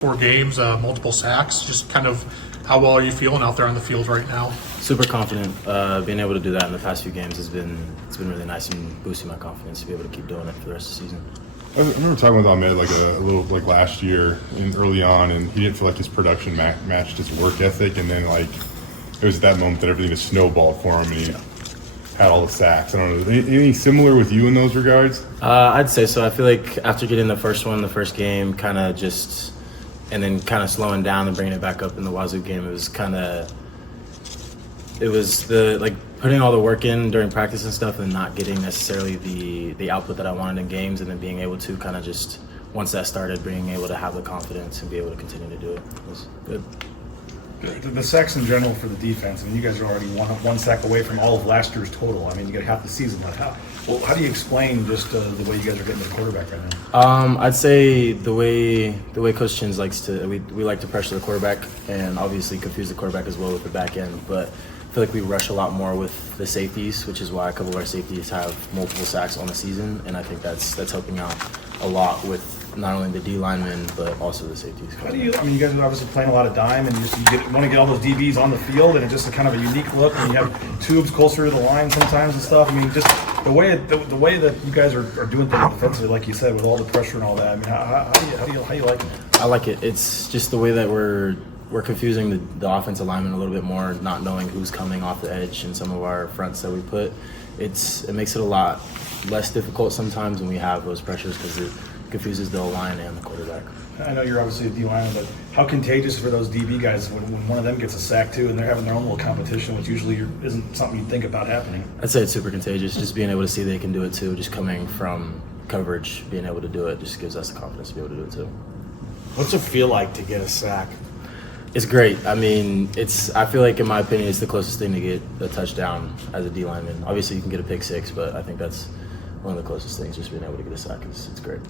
4 games, multiple sacks. Just kind of how well are you feeling out there on the field right now? Super confident. Being able to do that in the past few games it's been really nice and boosting my confidence to be able to keep doing it for the rest of the season. I remember talking with Ahmed a little last year early on, and he didn't feel like his production matched his work ethic, and then it was at that moment that everything just snowballed for him, and he had all the sacks. I don't know. Anything similar with you in those regards? I'd say so. I feel like after getting the first game, and then kind of slowing down and bringing it back up in the Wazoo game, it was putting all the work in during practice and stuff and not getting necessarily the output that I wanted in games, and then being able to kind of just, once that started, being able to have the confidence and be able to continue to do it was good. The sacks in general for the defense, I mean, you guys are already one sack away from all of last year's total. I mean, you got half the season left. How do you explain just the way you guys are getting to the quarterback right now? I'd say the way Coach Chins likes to, we like to pressure the quarterback and obviously confuse the quarterback as well with the back end, but I feel like we rush a lot more with the safeties, which is why a couple of our safeties have multiple sacks on the season, and I think that's helping out a lot with not only the D linemen but also the safeties. How do you? I mean, you guys are obviously playing a lot of dime, and you want to get all those DBs on the field, and it's just a kind of a unique look. And you have tubes closer to the line sometimes and stuff. I mean, just the way that you guys are doing things defensively, like you said, with all the pressure and all that. I mean, how do you like it? I like it. It's just the way that we're confusing the offensive lineman a little bit more, not knowing who's coming off the edge in some of our fronts that we put. It makes it a lot less difficult sometimes when we have those pressures because it confuses the O-line and the quarterback. I know you're obviously a D-lineman, but how contagious for those DB guys when one of them gets a sack too and they're having their own little competition, which usually isn't something you'd think about happening? I'd say it's super contagious. Just being able to see they can do it too, just coming from coverage, being able to do it just gives us the confidence to be able to do it too. What's it feel like to get a sack? It's great. I mean, I feel like, in my opinion, it's the closest thing to get a touchdown as a D lineman. Obviously, you can get a pick six, but I think that's one of the closest things. Just being able to get a sack it's great.